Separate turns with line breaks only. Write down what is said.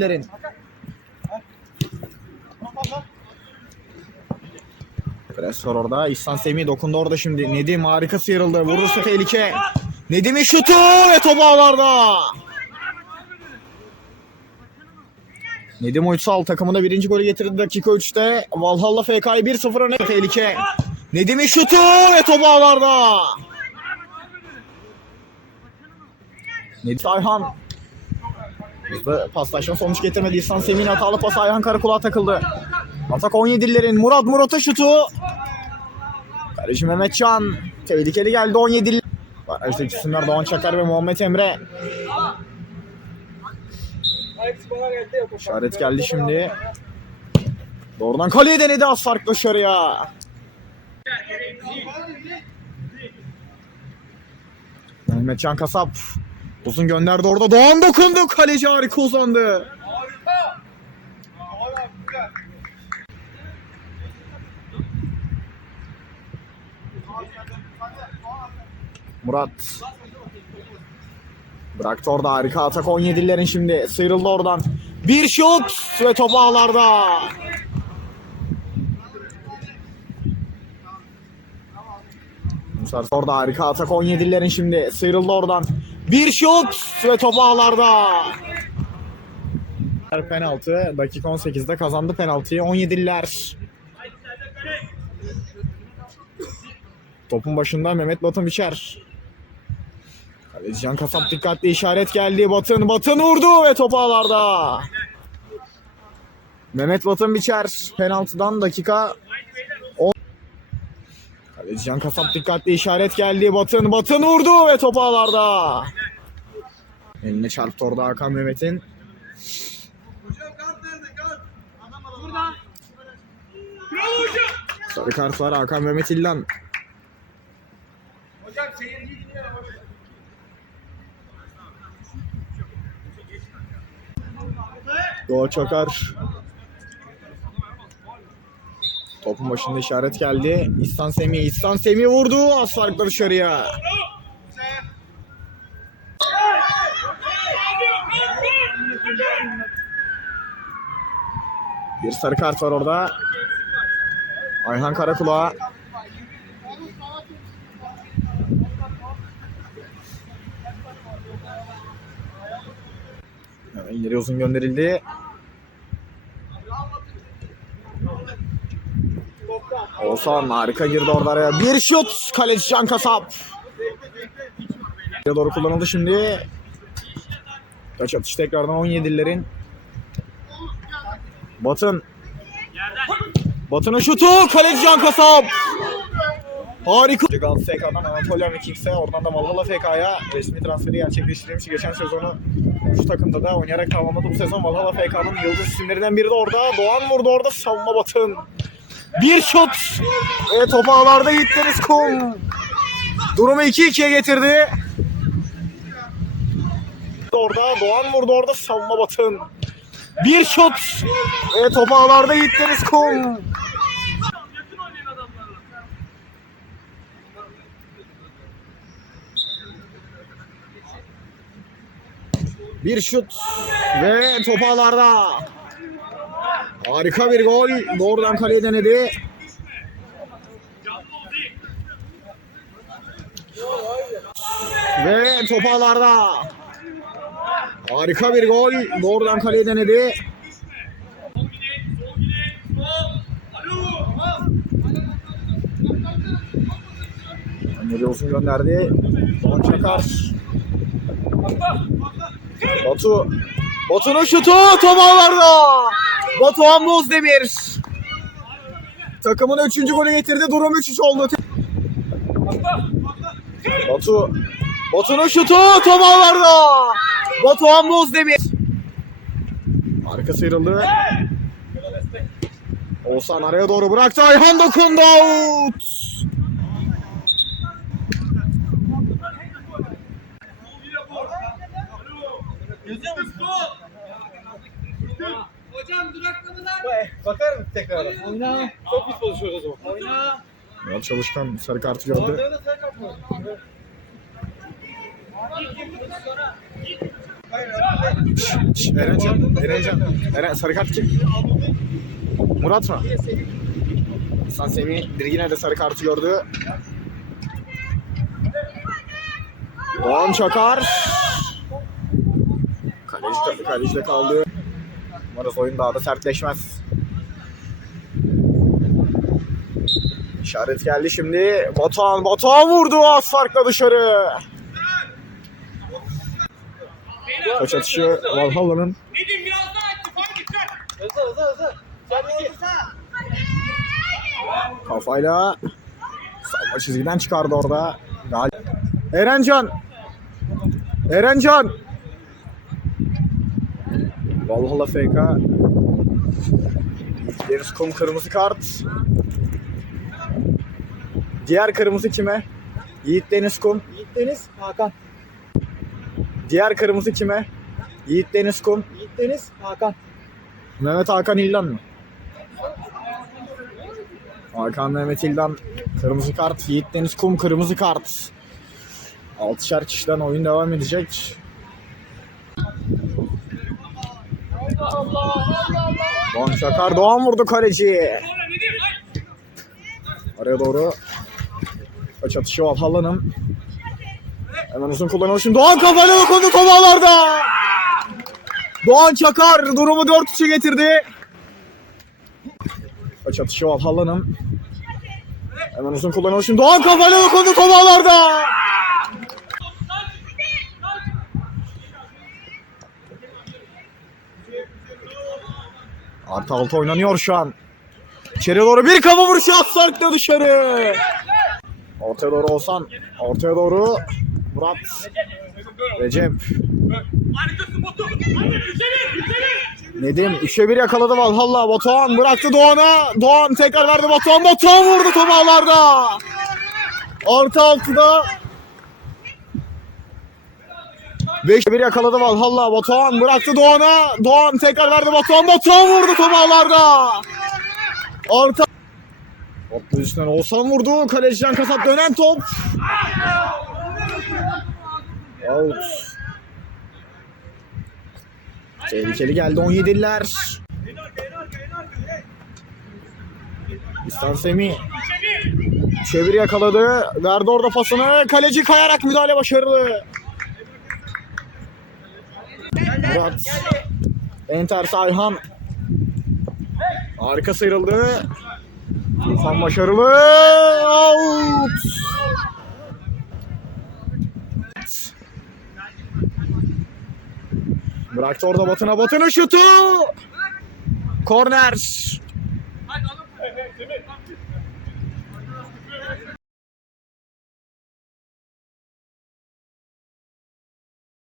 Lerin. Pres var orada. İhsan Semih dokundu orada şimdi. Nedim harika sıyrıldı. Vurursa tehlike. Nedim'in şutu ve top ağlarda. Nedim Uysal takımına birinci golü getirdi dakika 3'te. Valhalla FK'yı 1-0 öne tehlike. Nedim'in şutu ve top ağlarda. Nedim Ayhan. Hızlı paslaşma sonuç getirmedi. İhsan Semih'in hatalı pası Ayhan Karakul'a takıldı. Atak 17'lilerin Murat Murat'a şutu. Kaleci Mehmetcan. Tehlikeli geldi 17'li. Barajdaki isimler Doğan Çakar ve Muhammed Emre. İşaret geldi şimdi. Doğrudan kaleye denedi az fark dışarıya. Mehmetcan Kasap. Uzun gönderdi orada. Doğan dokundu. Kaleci harika uzandı. Murat. Bıraktı orada harika atak 17'lerin şimdi. Sıyrıldı oradan. Bir şut ve top ağlarda. Musar orada harika atak 17'lerin şimdi. Sıyrıldı oradan. Bir şut ve top ağlarda. Penaltı. Dakika 18'de kazandı penaltıyı. 17'liler. Topun başında Mehmet Batın biçer. Kaleci Can Kasap dikkatli işaret geldi. Batın, Batın vurdu ve top ağlarda. Mehmet Batın biçer. Penaltıdan dakika 10. Kaleci Can Kasap dikkatli işaret geldi. Batın, Batın vurdu ve top ağlarda. Eline çarptı orada Hakan Mehmet'in. Sarı kart var Hakan Mehmet İllan. Doğa Çakar. Topun başında işaret geldi. İhsan Semih, İhsan Semih vurdu. Az farkla dışarıya. Bir sarı kart var orada. Ayhan Karakula. Hemen ileri uzun gönderildi. Oğuzhan harika girdi orada araya. Bir şut kaleci Can Kasap. doğru kullanıldı şimdi. Kaç atış tekrardan 17'lilerin. Batın. Batın'ın şutu kaleci Can Kasap. Harika. Galatasaray FK'dan Anatolia Vikings'e oradan da Valhalla FK'ya resmi transferi gerçekleştirilmiş. Geçen sezonu şu takımda da oynayarak tamamladı. Bu sezon Valhalla FK'nın yıldız isimlerinden biri de orada. Doğan vurdu orada savunma Batın. Bir şut. Ve top ağlarda gittiniz kum. Durumu 2-2'ye getirdi. Orada Doğan vurdu orada savunma Batın. Bir şut. Ve top ağlarda gittiniz kum. Bir şut ve top ağlarda. Harika bir gol. Doğrudan kaleye denedi. Ve top ağlarda. Harika bir gol. Doğrudan kaleye denedi. Emre olsun gönderdi. Doğan Çakar. Batu. Batu'nun şutu top ağlarda. Batuhan Bozdemir. Takımın 3. golü getirdi. Durum 3-3 oldu. Batu. Batu'nun şutu top ağlarda. Batuhan Bozdemir. Arka sıyrıldı. Oğuzhan araya doğru bıraktı. Ayhan dokundu. Out.
Hocam duraklamalar.
Bakar mısın tekrar? Oyna. Çok pis pozisyon o zaman.
Oyna.
Murat Çalışkan sarı kartı gördü.
Gibi sonra.
Şş, Erencan, Erencan. Eren, sarı kart kim? Murat mı? Hasan Semih bir yine de sarı kartı gördü. Doğan Çakar. Kaleci, kalecide kaldı. Umarız oyun daha da sertleşmez. İşaret geldi şimdi. Batuhan, Batuhan vurdu az farkla dışarı. Taç atışı Valhalla'nın kafayla savunma çizgiden çıkardı orada. Gal Erencan. Erencan. Valhalla FK. Deniz Kum kırmızı kart. Diğer kırmızı kime? Yiğit Deniz Kum.
Yiğit Deniz, Hakan.
Diğer kırmızı kime? Yiğit Deniz Kum.
Yiğit Deniz, Hakan.
Mehmet Hakan İldan mı? Hakan Mehmet İldan kırmızı kart. Yiğit Deniz Kum kırmızı kart. Altışar kişiden oyun devam edecek. Doğan Çakar Doğan vurdu kaleci.
Sonra Nedim lan.
Araya doğru kaç atışı var Halla'nın. Hemen uzun kullanıyor şimdi. Doğan kafayla dokundu top ağlarda. Doğan Çakar durumu 4-3'e getirdi. Kaç atışı var Halla'nın. Hemen uzun kullanıyor şimdi. Doğan kafayla dokundu top Artı altı oynanıyor şu an. İçeriye doğru bir kafa vuruşu sarkla dışarı. Ortaya doğru Oğuzhan. Ortaya doğru Murat. Recep. Nedim 3'e 1 yakaladı Valhalla. Batuhan bıraktı Doğan'a. Doğan tekrar verdi Batuhan. Batuhan vurdu topu ağlarda. Orta altıda 5'e 1 yakaladı Valhalla. Batuhan bıraktı Doğan'a. Doğan tekrar verdi Batuhan. Batuhan vurdu topu ağlarda. Orta Top üstünden Oğuzhan vurdu. Kaleciden kasap dönen top. Out. Tehlikeli geldi 17'liler. İhsan Semih. Çevir yakaladı. Verdi orada pasını. Kaleci kayarak müdahale başarılı. Murat. Enter Sayhan. Harika sıyrıldı. Tufan başarılı. Out. Bıraktı orada Batı'na. Batı'nın şutu. Korner.